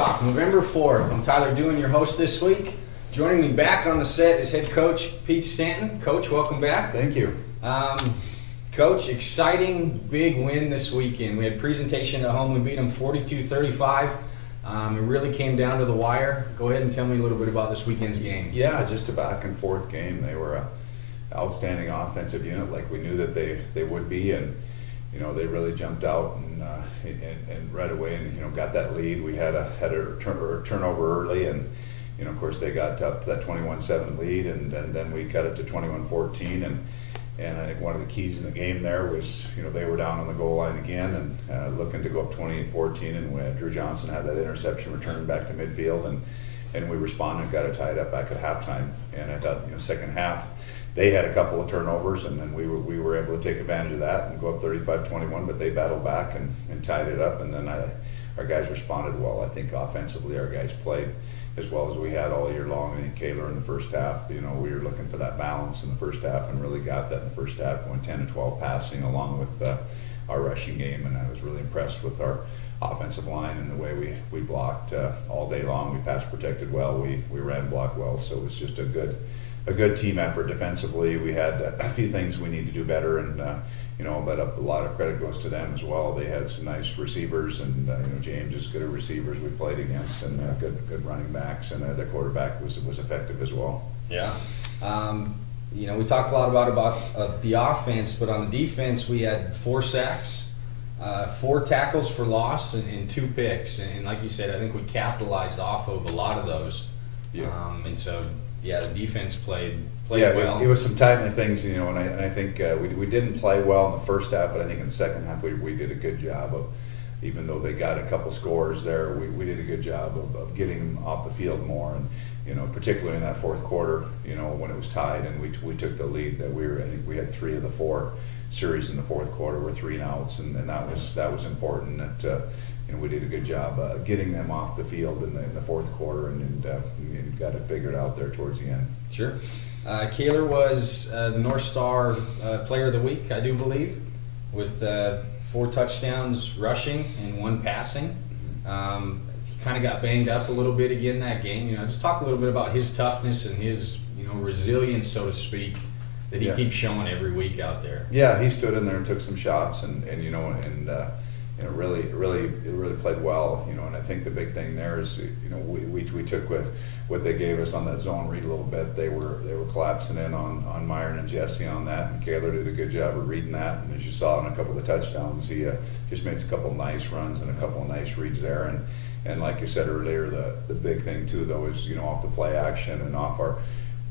Talk, November 4th. I'm Tyler Doohen, your host this week. Joining me back on the set is head coach Pete Stanton. Coach, welcome back. Thank you. Coach, exciting big win this weekend. We had presentation at home. We beat them 42-35. It really came down to the wire. Go ahead and tell me a little bit about this weekend's game. Yeah, just a back and forth game. They were an outstanding offensive unit, like we knew that they would be, and they really jumped out and right away and got that lead. We had a turnover early, and of course they got up to that 21-7 lead, and then we cut it to 21-14, and I think one of the keys in the game there was they were down on the goal line again and looking to go up 28-14, and Drew Johnson had that interception returned back to midfield, and we responded, got it tied up back at halftime. And I thought second half they had a couple of turnovers, and then we were able to take advantage of that and go up 35-21, but they battled back and tied it up, and then our guys responded well. I think offensively our guys played as well as we had all year long. I think Kaler in the first half, we were looking for that balance in the first half and really got that in the first half, going 10-12 passing along with our rushing game, and I was really impressed with our offensive line and the way we blocked all day long. We pass protected well, we ran block well, so it was just a good team effort defensively. We had a few things we need to do better, and but a lot of credit goes to them as well. They had some nice receivers, and James is good at receivers we played against, and good running backs, and the quarterback was effective as well. Yeah. We talked a lot about the offense, but on the defense we had 4 sacks, 4 tackles for loss, and 2 picks. And like you said, I think we capitalized off of a lot of those. Yeah. And so, the defense played yeah, well. It was some timely things, and I think we didn't play well in the first half, but I think in the second half we did a good job of, even though they got a couple scores there, we did a good job of getting them off the field more, and particularly in that fourth quarter, when it was tied and we took the lead, I think we had 3 of the 4 series in the fourth quarter were 3-and-outs, and that was important. That we did a good job getting them off the field in the fourth quarter, and got it figured out there towards the end. Sure. Kaler was the North Star Player of the Week, I do believe, with 4 touchdowns rushing and 1 passing. He kind of got banged up a little bit again that game. Just talk a little bit about his toughness and his resilience, so to speak, that he keeps showing every week out there. Yeah, he stood in there and took some shots, and really played well. And I think the big thing there is we took what they gave us on that zone read a little bit. They were collapsing in on Myron and Jesse on that, and Kaler did a good job of reading that. And as you saw in a couple of the touchdowns, he just made a couple nice runs and a couple of nice reads there. And like you said earlier, the big thing too though is off the play action and off our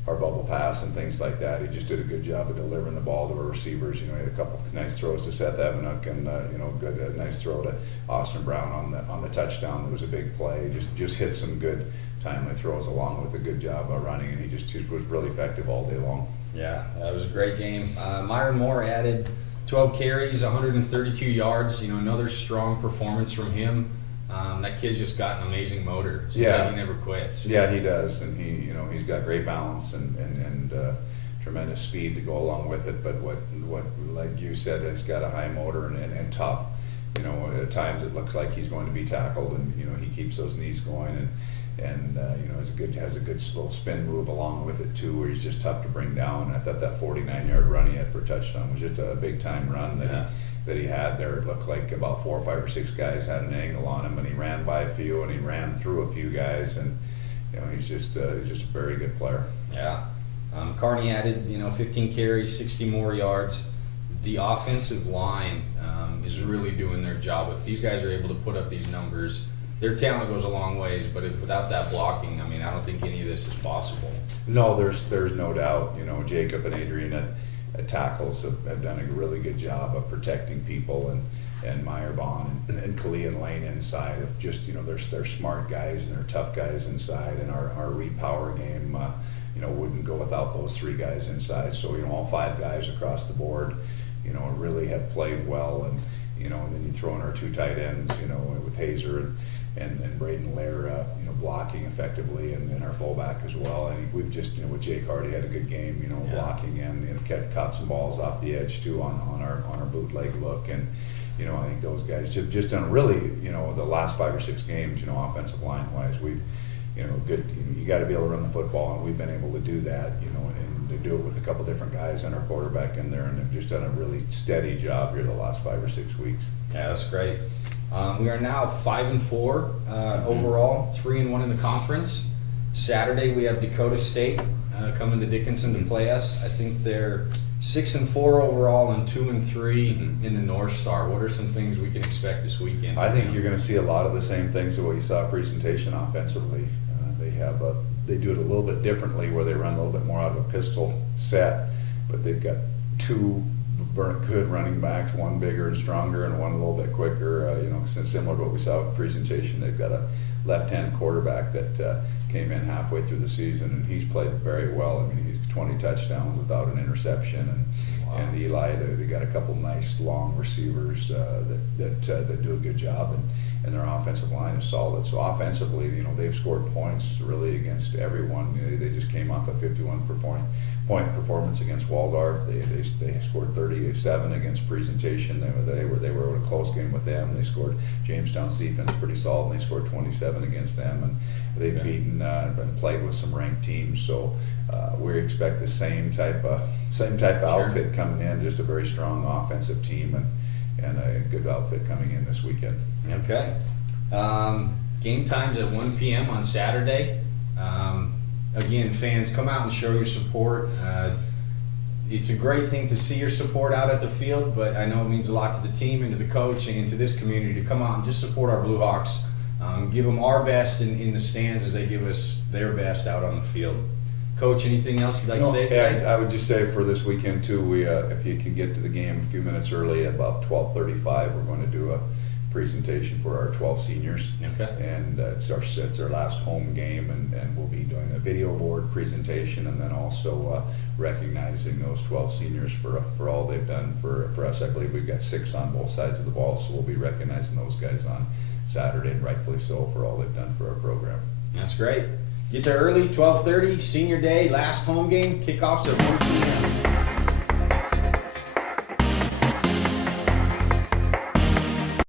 bubble pass and things like that. He just did a good job of delivering the ball to our receivers. He had a couple nice throws to Seth Evanuk, and a nice throw to Austin Brown on the touchdown. That was a big play. Just hit some good timely throws along with a good job of running, and he just was really effective all day long. Yeah, that was a great game. Myron Moore added 12 carries, 132 yards. Another strong performance from him. That kid's just got an amazing motor. Seems like he never quits. Yeah, he does, and he's got great balance and tremendous speed to go along with it. But what like you said, has got a high motor and tough. At times it looks like he's going to be tackled, and he keeps those knees going, and has a good little spin move along with it too, where he's just tough to bring down. And I thought that 49-yard run he had for a touchdown was just a big time run that he had there. It looked like about 4 or 5 or 6 guys had an angle on him, and he ran by a few, and he ran through a few guys, and he's just a very good player. Yeah. Carney added 15 carries, 60 more yards. The offensive line is really doing their job. If these guys are able to put up these numbers, their talent goes a long ways, but without that blocking, I don't think any of this is possible. No, there's no doubt. Jacob and Adrian at tackles have done a really good job of protecting people, and Meyerbaum and Khalil and Lane inside of just they're smart guys and they're tough guys inside, and our read power game wouldn't go without those 3 guys inside. So all 5 guys across the board really have played well, and and then you throw in our 2 tight ends, with Hazer and Braden Lair, blocking effectively, and our fullback as well. I think we've just, with Jake Hardy had a good game, blocking and caught some balls off the edge too on our bootleg look, and I think those guys just done really, the last 5 or 6 games, offensive line wise, we've, good. You got to be able to run the football, and we've been able to do that, and to do it with a couple different guys and our quarterback in there, and they've just done a really steady job here the last 5 or 6 weeks. Yeah, that's great. We are now 5-4 overall, 3-1 in the conference. Saturday we have Dakota State coming to Dickinson to play us. I think they're 6-4 overall and 2-3 in the North Star. What are some things we can expect this weekend? I think you're going to see a lot of the same things of what you saw presentation offensively. They do it a little bit differently, where they run a little bit more out of a pistol set, but they've got 2 good running backs, one bigger and stronger and one a little bit quicker, similar to what we saw with the presentation. They've got a left-hand quarterback that came in halfway through the season, and he's played very well. I mean, he's 20 touchdowns without an interception, and Eli, they got a couple nice long receivers that do a good job, and their offensive line is solid. So offensively, they've scored points really against everyone. They just came off a 51-point performance against Waldorf. They scored 37 against presentation. They were in a close game with them. They scored Jamestown's defense pretty solid, and they scored 27 against them. And they've beaten and played with some ranked teams. So we expect the same type of outfit coming in. Just a very strong offensive team and a good outfit coming in this weekend. Okay. Game time's at 1 p.m. on Saturday. Again, fans, come out and show your support. It's a great thing to see your support out at the field, but I know it means a lot to the team and to the coach and to this community to come out and just support our Blue Hawks. Give them our best in the stands as they give us their best out on the field. Coach, anything else you'd like to say today? I would just say for this weekend too, we if you can get to the game a few minutes early, about 12:35, we're going to do a presentation for our 12 seniors. Okay. And it's our last home game, and we'll be doing a video board presentation, and then also recognizing those 12 seniors for all they've done for us. I believe we've got 6 on both sides of the ball, so we'll be recognizing those guys on Saturday, and rightfully so, for all they've done for our program. That's great. Get there early, 12:30, senior day, last home game, kickoffs at 1 p.m.